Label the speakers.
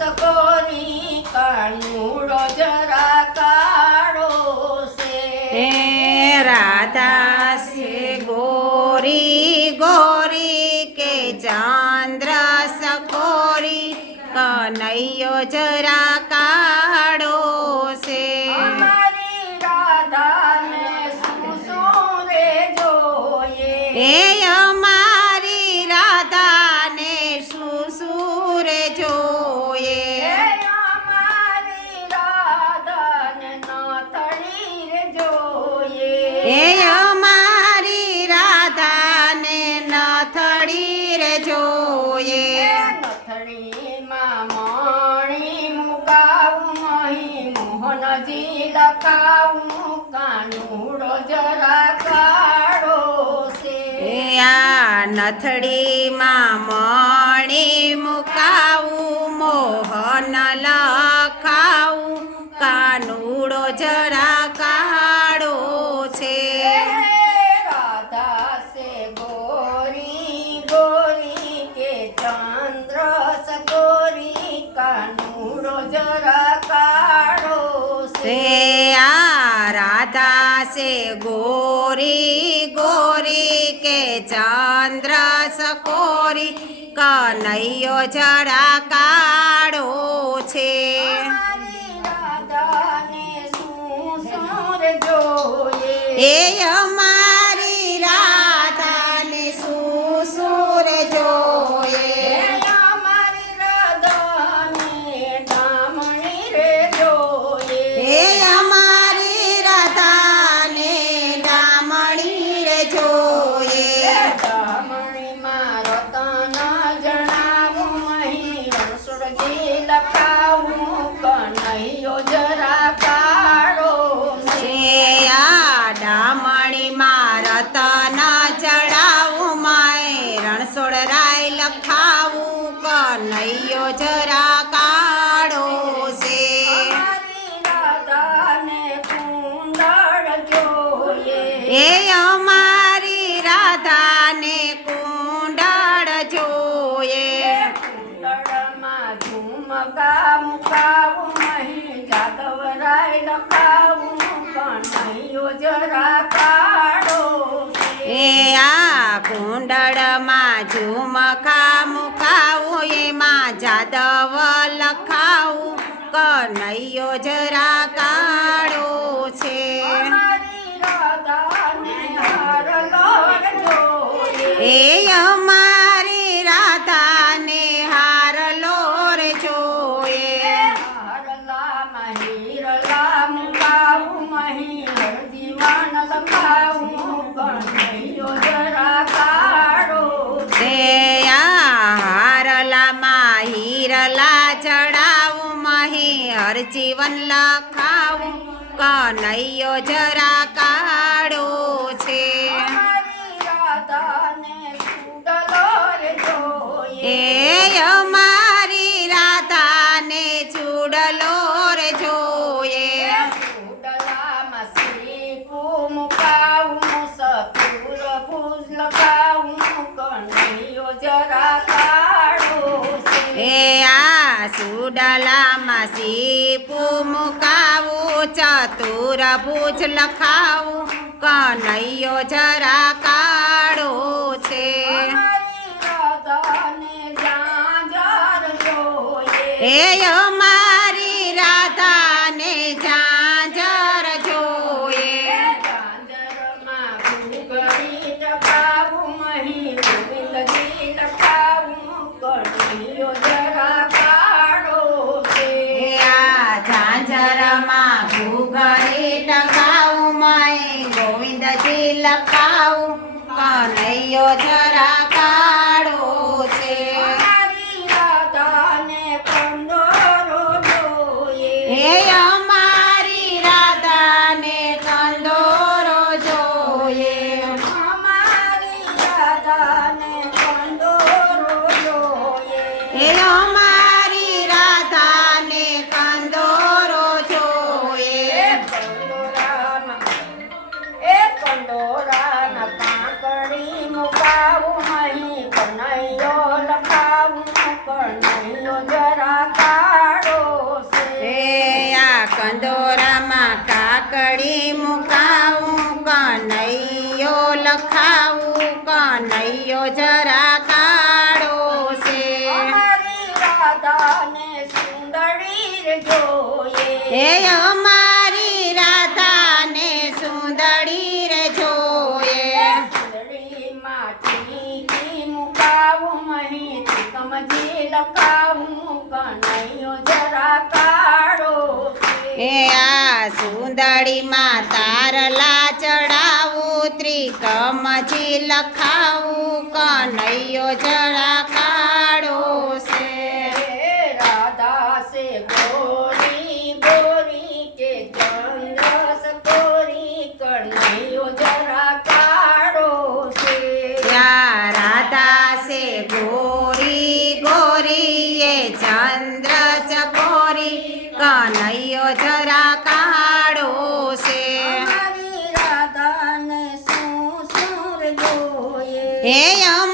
Speaker 1: સકોરી કાનુડો જરા કાળો છે.
Speaker 2: રાધા છે ગોરી ગોરી કે ચંદ્ર સકોરી કનૈયો જરા કાળો છે.
Speaker 1: અમારી રાધાને શું શું રે જોઈએ
Speaker 2: એ
Speaker 1: મોહનજી લખાવું કાનુડો જરા કાળો છે.
Speaker 2: આ નથડીમાં મણી મુકાવું મોહન છે
Speaker 1: ગોરી ગોરી કે ચંદ્ર
Speaker 2: સકોરી કનૈયો જરા કાળો છે. એ અમારી
Speaker 1: કનૈયો જરા કાળો
Speaker 2: છે. એ અમારી રાધાને કુંડળ જોઈએ.
Speaker 1: કુંડળમાં ઝુમકા મુકાવું મહી જાદવરાય લખાવું કનૈયો જરા કાળો.
Speaker 2: એ આ કુંડળમાં ઝુમકા જાદવ લખાવું. કનૈયો જરા
Speaker 1: હીરલા
Speaker 2: ચડાવું મહી હર જીવન લખાવું કનૈયો જરા કાળો છે. એ અમારી
Speaker 1: મુકાવું ચતુર ભુજ લખાવું કનૈયો જરા કાળો છે.
Speaker 2: એ અમારી કનૈયો જરા કાળો છે.
Speaker 1: અમારી રાધાને કંદોરો જોઈએ.
Speaker 2: એ અમારી રાધાને કંદોરો જોઈએ.
Speaker 1: કરી મુકાવું અહીં કનૈયો
Speaker 2: લખાવું કનૈયો જરા કાળો છે.
Speaker 1: આ કંદોરામાં કાકડી મુકાવું કનૈયો લખાવું કનૈયો જરા
Speaker 2: કાળો છે.
Speaker 1: અમારી રાધાને સુંદરી જોઈએ
Speaker 2: એ અમારી
Speaker 1: ડકાવું કનૈયો જરા કાળો
Speaker 2: તારલા ચડાવું ત્રિકમજી લખાવું કનૈયો જરા Hey.